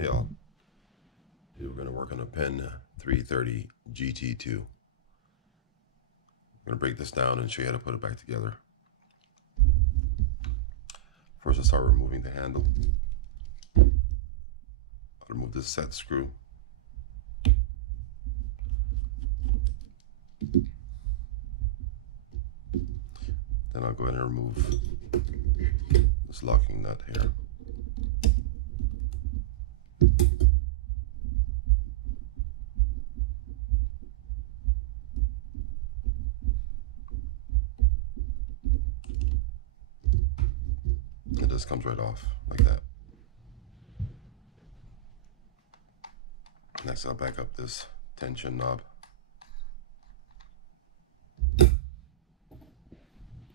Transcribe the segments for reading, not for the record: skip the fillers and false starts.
Hey all, today we're going to work on a Penn 330 GT2. I'm going to break this down and show you how to put it back together. First, I'll start removing the handle. I'll remove this set screw. Then I'll go ahead and remove this locking nut here. It just comes right off like that. Next, I'll back up this tension knob.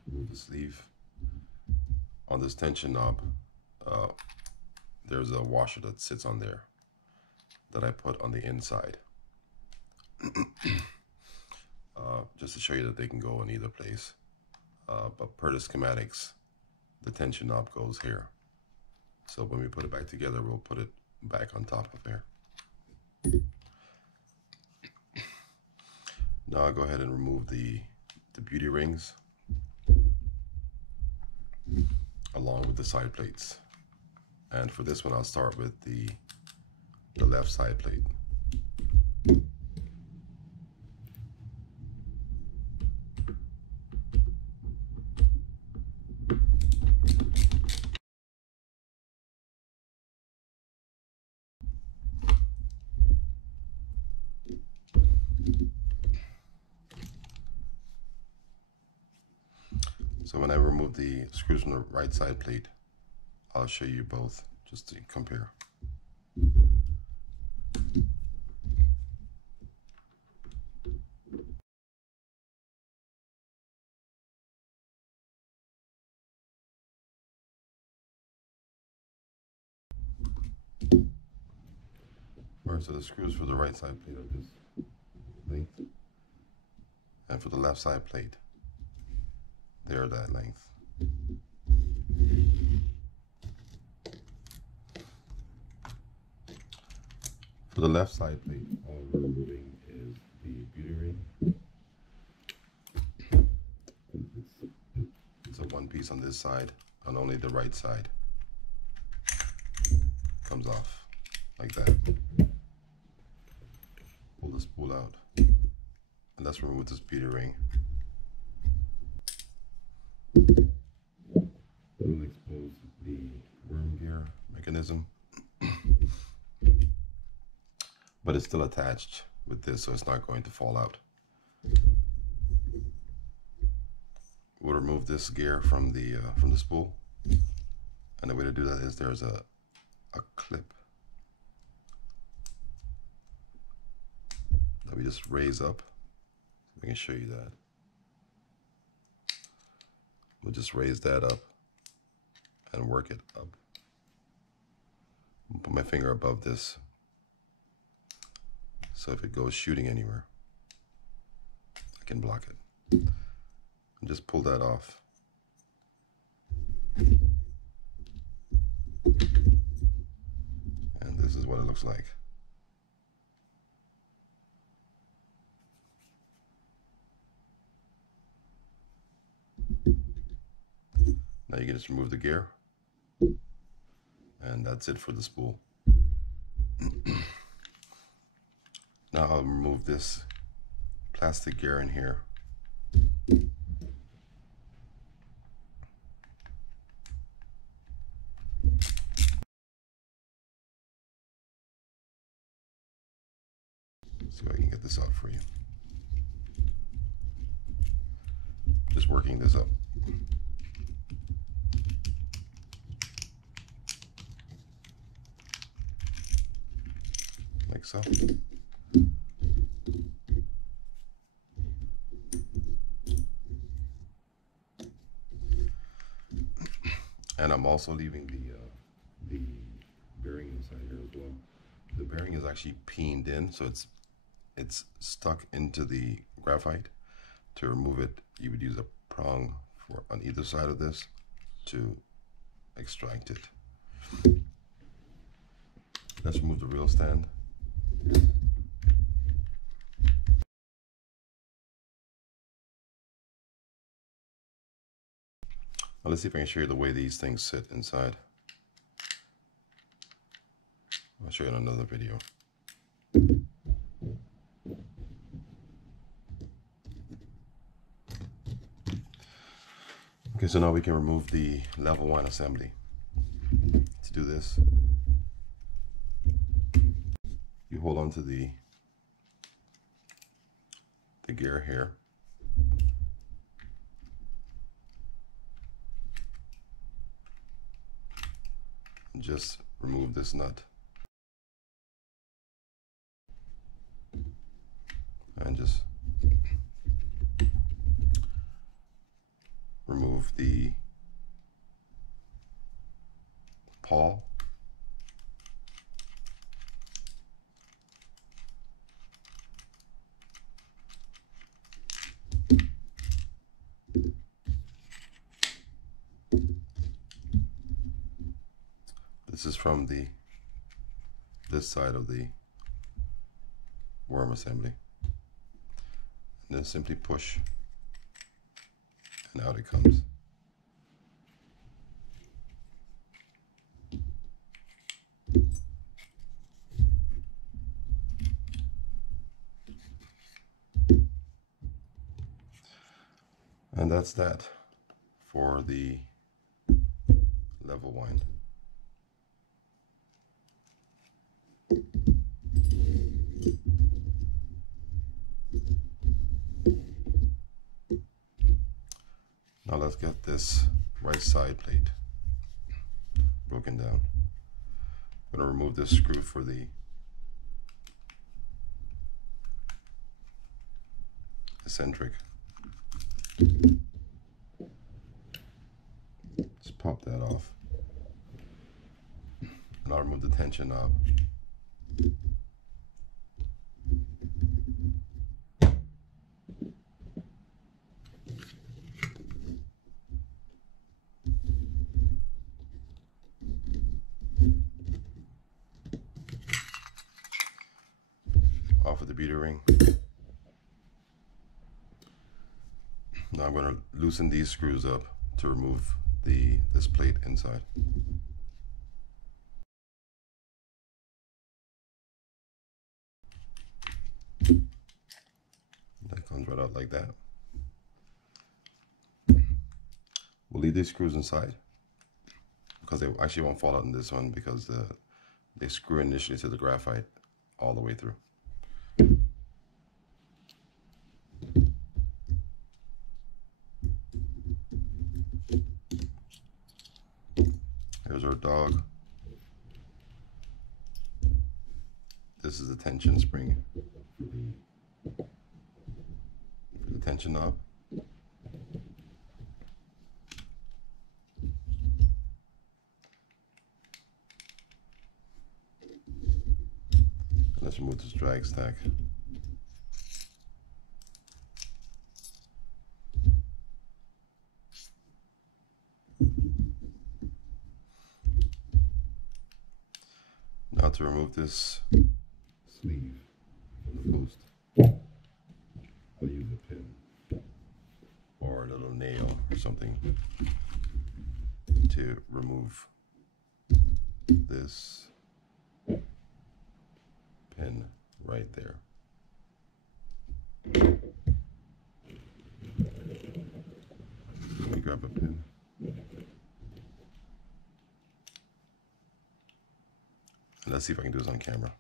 Remove the sleeve. On this tension knob, there's a washer that sits on there that I put on the inside. Just to show you that they can go in either place. But per the schematics, the tension knob goes here. So when we put it back together, we'll put it back on top of here. Now I'll go ahead and remove the beauty rings along with the side plates. And for this one, I'll start with the left side plate. So when I remove the screws from the right side plate, I'll show you both just to compare. Alright, so the screws for the right side plate are this length, and for the left side plate, they're that length. For the left side plate, all we're removing is the beauty ring. It's a one piece on this side, and only the right side comes off like that. Pull the spool out, and let's remove this beauty ring. That will expose the worm gear mechanism, but it's still attached with this, so it's not going to fall out. We'll remove this gear from the spool, and the way to do that is there's a clip that we just raise up. I can show you that. We'll just raise that up and work it up. I'll put my finger above this, so if it goes shooting anywhere, I can block it. And just pull that off. And this is what it looks like. Now you can just remove the gear, and that's it for the spool. Now I'll remove this plastic gear in here. So I can get this out for you. Just working this up. Like so. And I'm also leaving the bearing inside here as well. The bearing is actually peened in, so it's stuck into the graphite. To remove it, you would use a prong on either side of this to extract it. Let's remove the reel stand. Now let's see if I can show you the way these things sit inside. I'll show you in another video. Okay, so now we can remove the Levelwind assembly. To do this, you hold on to the gear here. And just remove this nut. And just remove the pawl. This is from this side of the worm assembly. And then simply push, and out it comes. And that's that for the Levelwind. Now let's get this right side plate broken down. I'm going to remove this screw for the eccentric. Just pop that off. And I'll remove the tension knob. Off with the beater ring. Now I'm going to loosen these screws up to remove this plate inside. That comes right out like that. We'll leave these screws inside because they actually won't fall out in this one because they screw initially to the graphite all the way through. Here's our dog. This is the tension spring for the tension knob. Let's remove this drag stack. Now to remove this sleeve from the post, I'll use a pin or a little nail or something to remove this pin right there. Let me grab a pin. Let's see if I can do this on camera.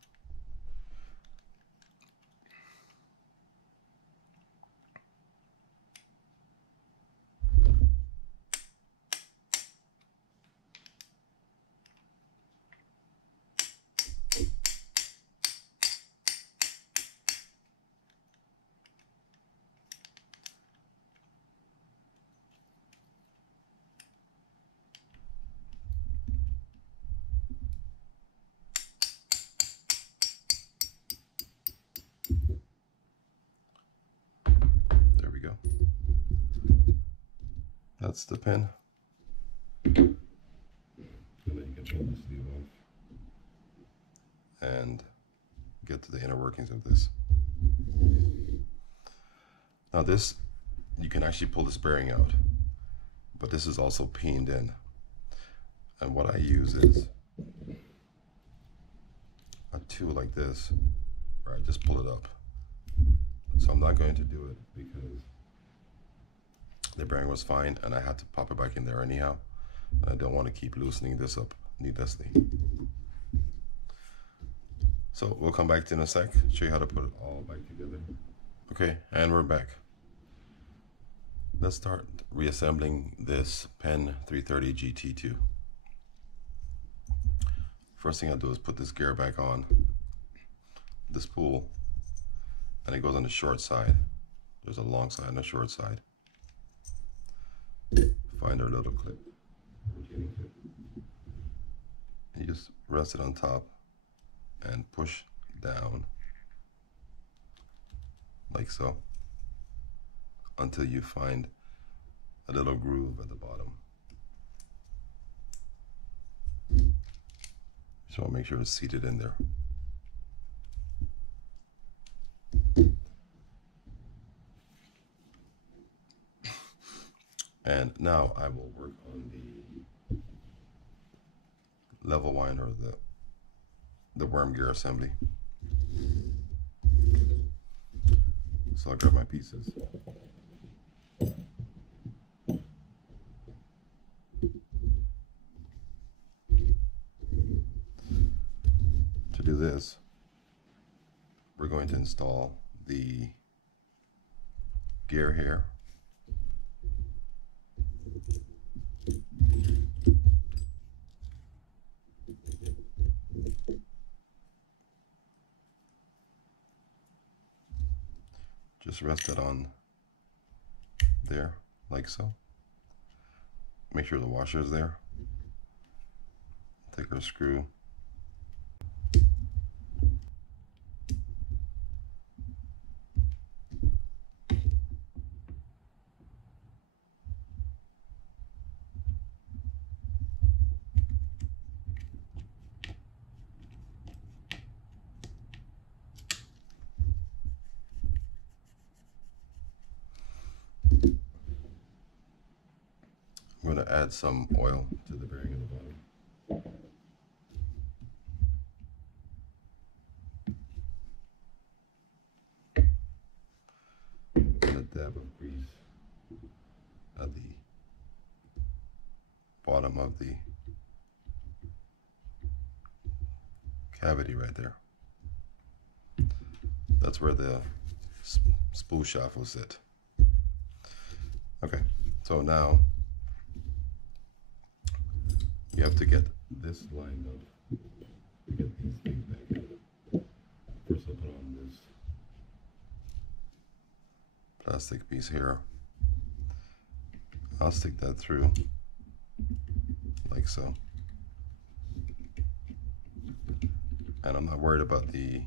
That's the pin. And then you can pull the sleeve off. and get to the inner workings of this. Now this, you can actually pull this bearing out, but this is also pinned in. And what I use is a tool like this, where I just pull it up. So I'm not going to do it because the bearing was fine and I had to pop it back in there anyhow. And I don't want to keep loosening this up needlessly. So we'll come back to in a sec, show you how to put it all back together. Okay, and we're back. Let's start reassembling this Penn 330 GT2. First thing I do is put this gear back on the spool, and it goes on the short side. There's a long side and a short side. Find our little clip. And you just rest it on top and push down like so until you find a little groove at the bottom. Just want to make sure it's seated in there. And now I will work on the Levelwind, or the worm gear assembly. So I'll grab my pieces. To do this, we're going to install the gear here. Just rest it on there, like so. Make sure the washer is there. Take our screw. I'm going to add some oil to the bearing at the bottom. And a dab of grease at the bottom of the cavity right there. That's where the spool shaft will sit. Okay, so now you have to get this lined up. You get these things back up. First I'll put on this plastic piece here. I'll stick that through like so. And I'm not worried about the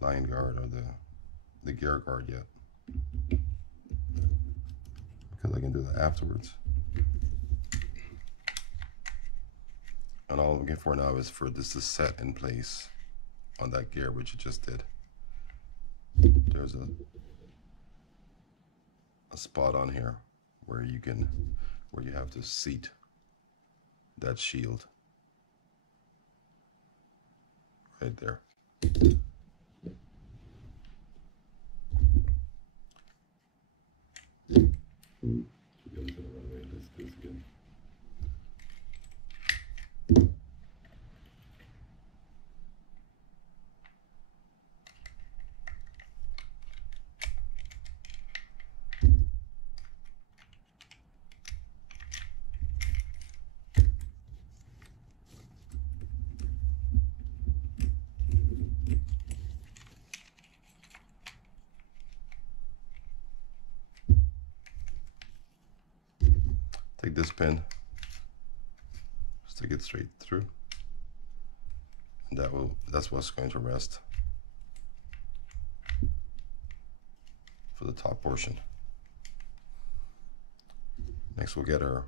line guard or the gear guard yet, because I can do that afterwards. And all I'm looking for now is for this to set in place on that gear, which it just did. There's a spot on here where you have to seat that shield right there. Take this pin, stick it straight through, and that's what's going to rest for the top portion. Next we'll get our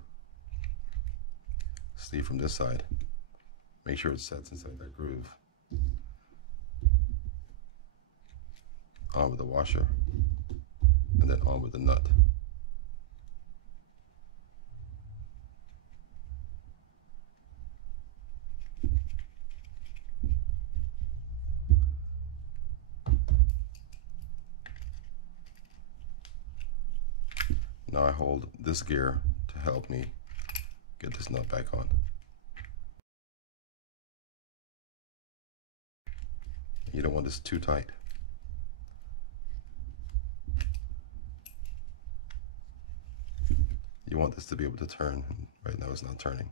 sleeve from this side, Make sure it sets inside that groove. On with the washer, and then on with the nut. Now I hold this gear to help me get this nut back on. You don't want this too tight. You want this to be able to turn. Right now it's not turning.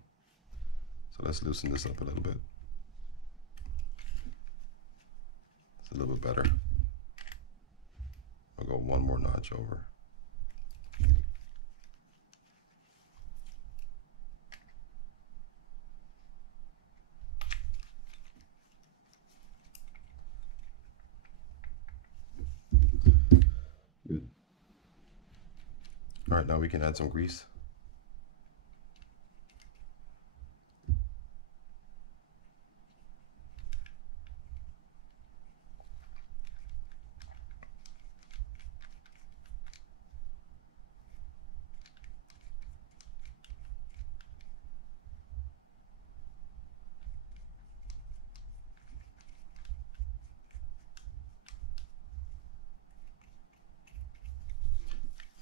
So let's loosen this up a little bit. It's a little bit better. I'll go one more notch over. Good. All right, now we can add some grease.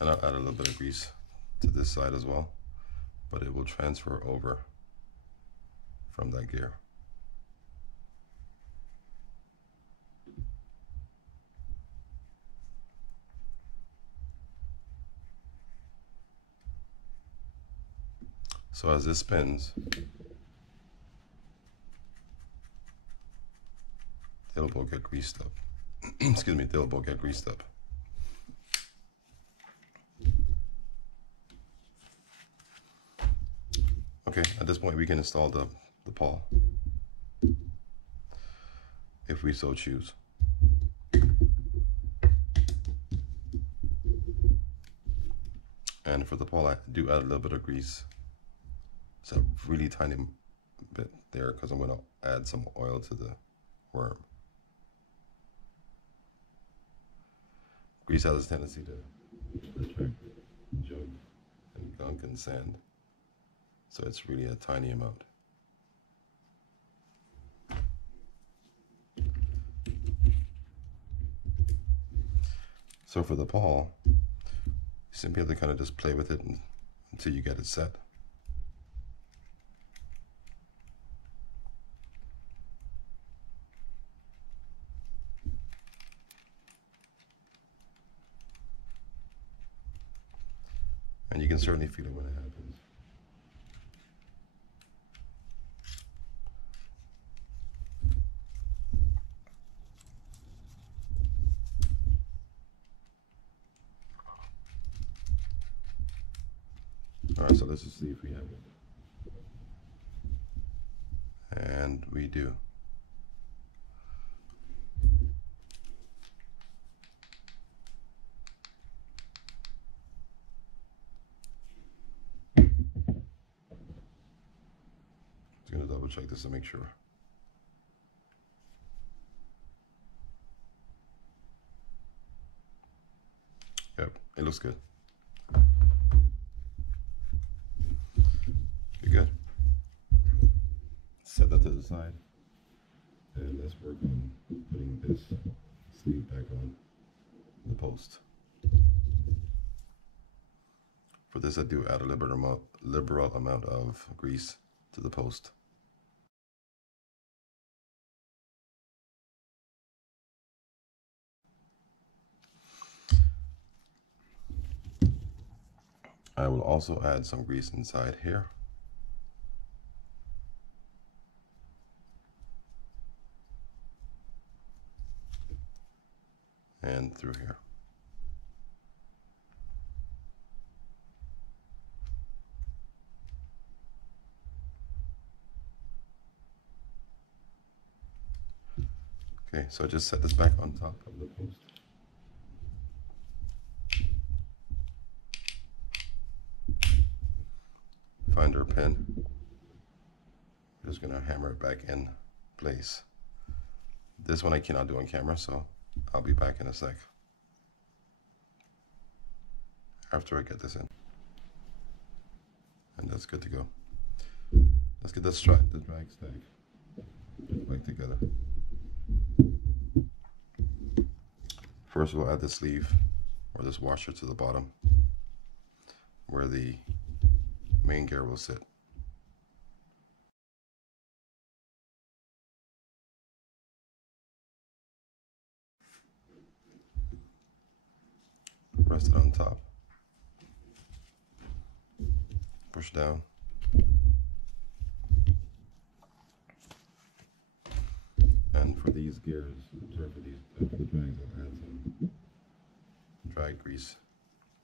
And I'll add a little bit of grease to this side as well, but it will transfer over from that gear. So as this spins, they'll both get greased up. Excuse me, they'll both get greased up. Okay, at this point we can install the pawl, if we so choose. And for the pawl, I do add a little bit of grease. It's a really tiny bit there because I'm going to add some oil to the worm. Grease has a tendency to attract junk and gunk and sand. So it's really a tiny amount. So for the pawl, you simply have to kind of just play with it until you get it set. And you can certainly feel it when it happens. All right, so let's just see if we have it. And we do. Just gonna double check this to make sure. Yep, it looks good. Good. Set that to the side, and let's work on putting this sleeve back on the post. For this, I do add a liberal amount of grease to the post. I will also add some grease inside here. And through here. Okay, so just set this back on top of the post. Find our pin. Just gonna hammer it back in place. This one I cannot do on camera, so I'll be back in a sec after I get this in. And that's good to go. Let's get the drag stack back together. First we'll add the sleeve or this washer to the bottom where the main gear will sit. Rest it on top. Push down. And for these gears, sorry, for the drags, I'll add some dry grease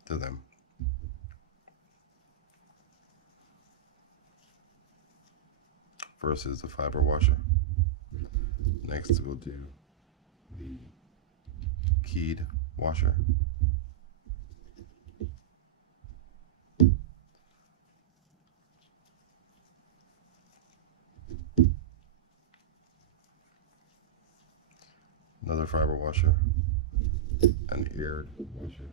to them. First is the fiber washer. Next we'll do the keyed washer. Another fiber washer, an eared washer,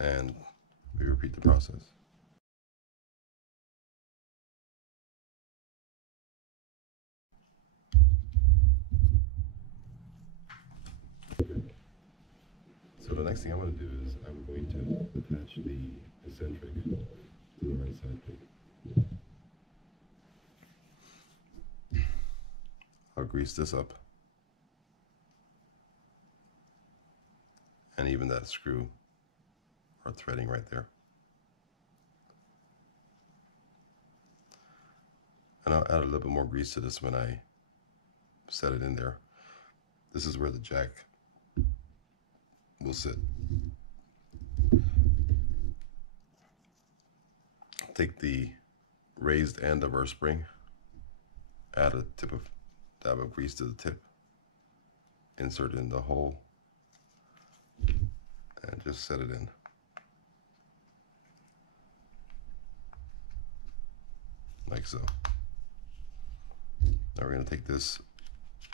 and we repeat the process. So the next thing I'm going to do is I'm going to attach the eccentric to the right side plate. I'll grease this up, and even that screw or threading right there. And I'll add a little bit more grease to this when I set it in there. This is where the jack will sit. Take the raised end of our spring, add a dab of grease to the tip, insert it in the hole, and just set it in. Like so. Now we're going to take this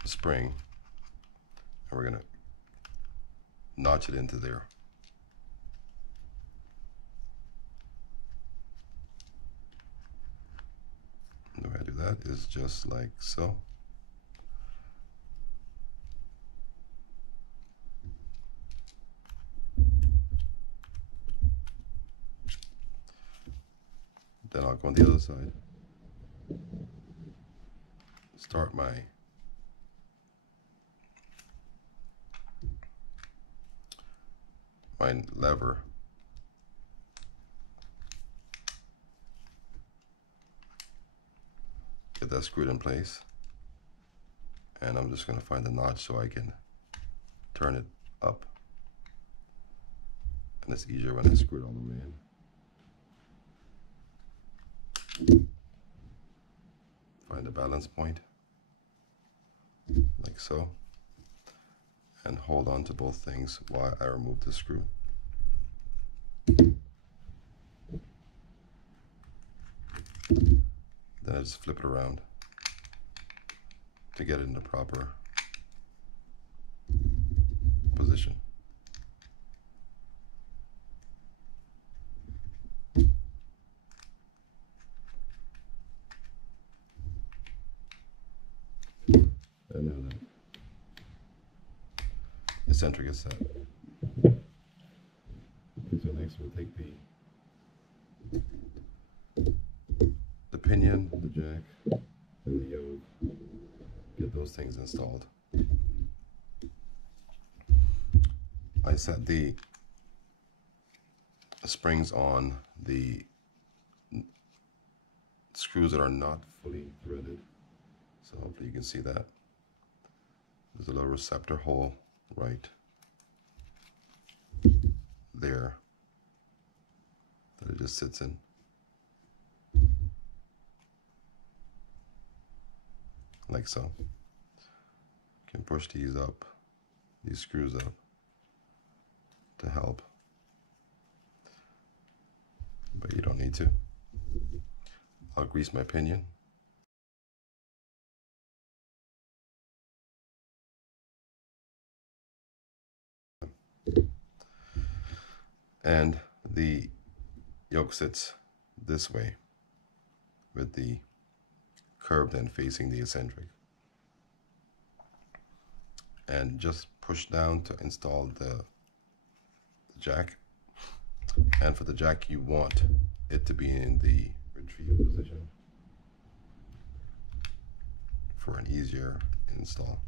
spring and we're going to notch it into there. And the way I do that is just like so. Then I'll go on the other side. Start my lever. Get that screwed in place. And I'm just going to find the notch so I can turn it up. And it's easier when I screw it all the way in. Find the balance point, like so, and hold on to both things while I remove the screw. Then I just flip it around to get it in the proper position. And now that eccentric is set. Okay, so next we'll take the pinion, the jack, and the yoke. Get those things installed. I set the springs on the screws that are not fully threaded. So hopefully you can see that. There's a little receptor hole right there that it just sits in. Like so. You can push these screws up to help need to. I'll grease my pinion. And the yoke sits this way with the curved end facing the eccentric. And just push down to install the jack. And for the jack, you want it to be in the retrieve position for an easier install.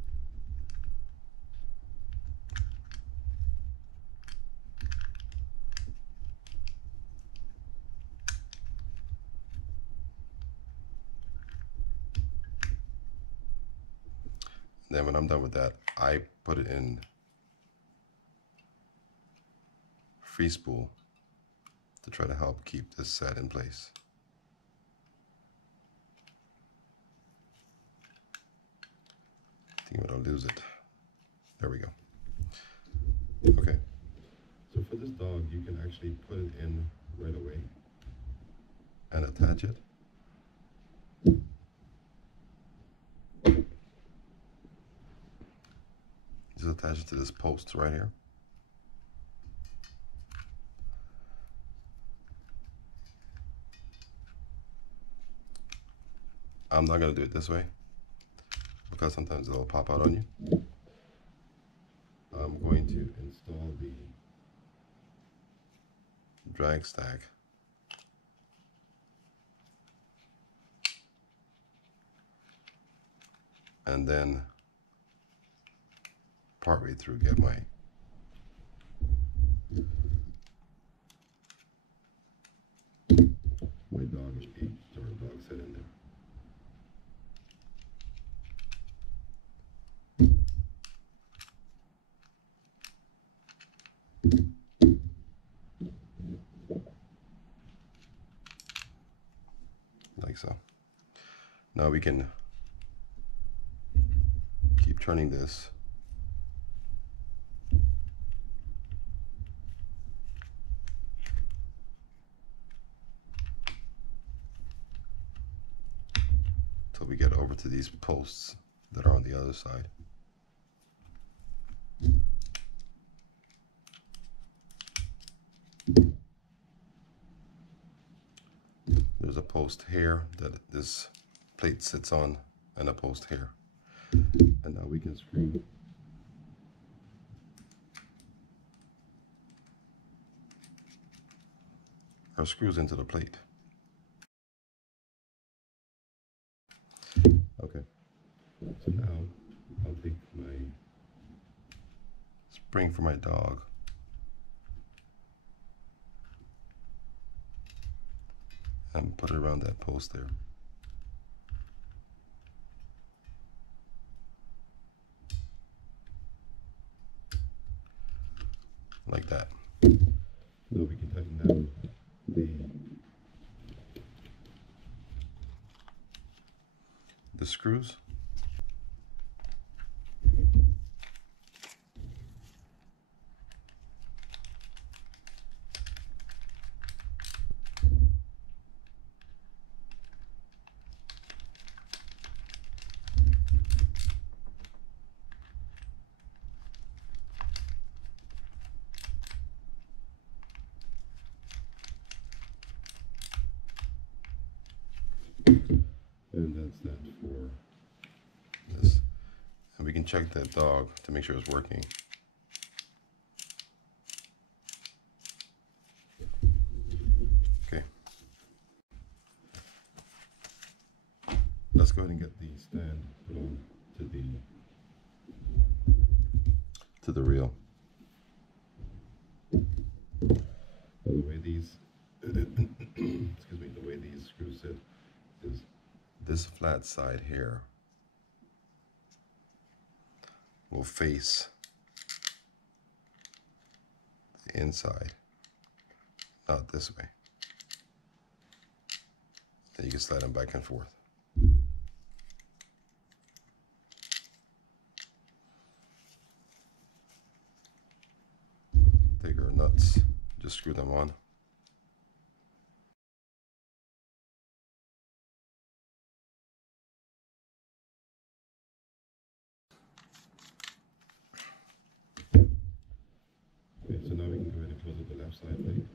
Then when I'm done with that, I put it in free spool to try to help keep this set in place. I think I'll lose it. There we go. Okay. So for this dog, you can actually put it in right away and attach it. Just attach it to this post right here. I'm not going to do it this way because sometimes it'll pop out on you. I'm going to install the drag stack and then partway through get my dog cage or dog set in there. Like so. Now we can keep turning this. Till we get over to these posts that are on the other side. There's a post here that this plate sits on and a post here. And now we can screw our screws into the plate. Okay, so now I'll take my spring for my dog and put it around that post there. Like that. Now we can tighten down the screws. And that's that for this. And we can check that dog to make sure it's working. Okay. Let's go ahead and get the stand put on to the reel. By the way these excuse me, the way these screws sit is this flat side here will face the inside, not this way. Then you can slide them back and forth. Take our nuts, just screw them on. side plate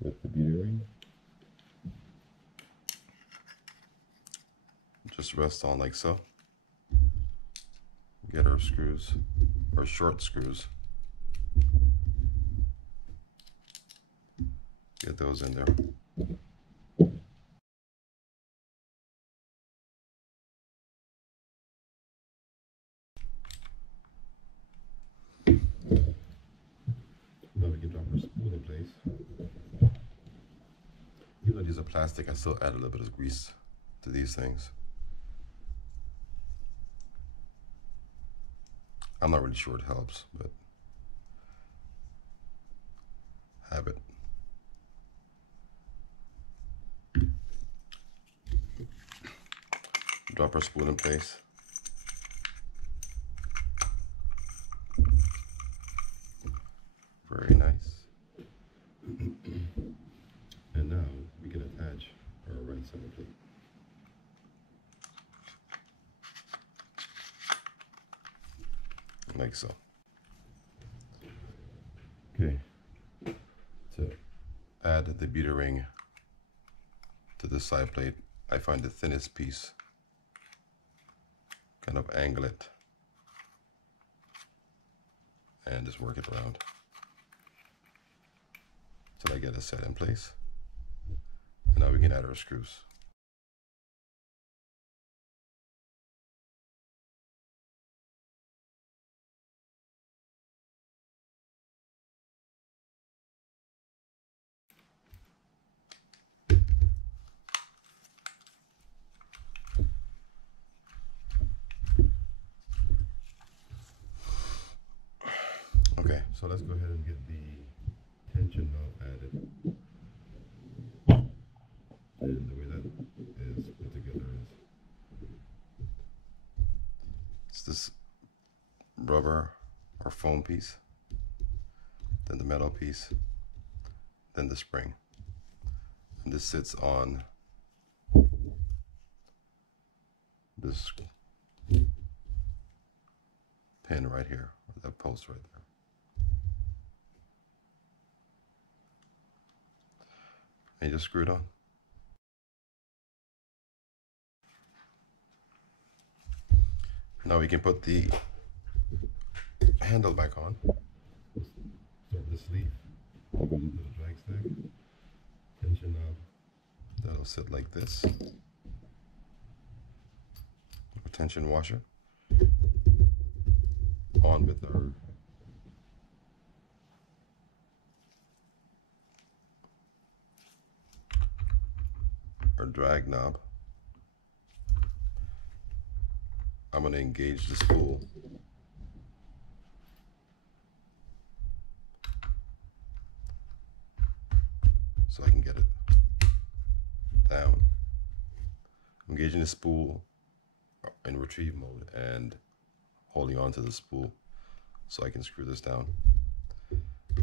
with the beater ring. Just rest on like so. Get our screws, our short screws. Get those in there. Now we can drop our spool in place. Even though these are plastic, I still add a little bit of grease to these things. I'm not really sure it helps, but have it. Drop our spool in place. Very nice. And now we can attach our right center plate. Like so. Okay. To add the beater ring to the side plate, I find the thinnest piece. Kind of angle it and just work it around till I get it set in place. And now we can add our screws. Okay, so let's go ahead and get the tension knob added. And the way that is put together is it's this rubber or foam piece, then the metal piece, then the spring. And this sits on this pin right here, or that post right there. And you just screw it on. Now we can put the handle back on. Start the sleeve. Go into the drag stack. Tension knob. That'll sit like this. A tension washer. On with our drag knob. I'm going to engage the spool. So I can get it down. I'm engaging the spool in retrieve mode and holding on to the spool so I can screw this down.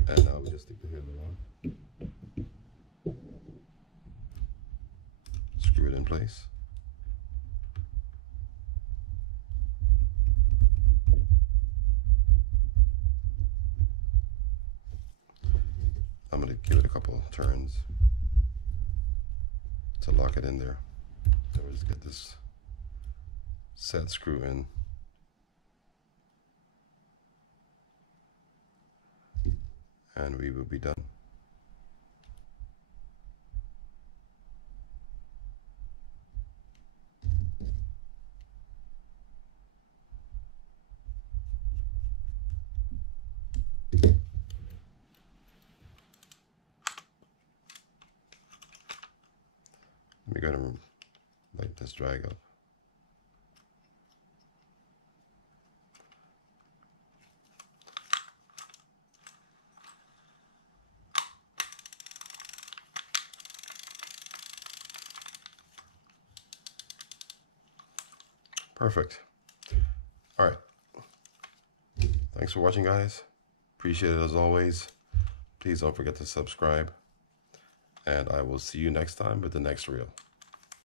And now we just stick the handle on. Screw it in place. I'm going to give it a couple turns to lock it in there. So we'll just get this set screw in. And we will be done. We're going to light this drag up. Perfect. All right. Thanks for watching, guys. Appreciate it as always. Please don't forget to subscribe. And I will see you next time with the next reel.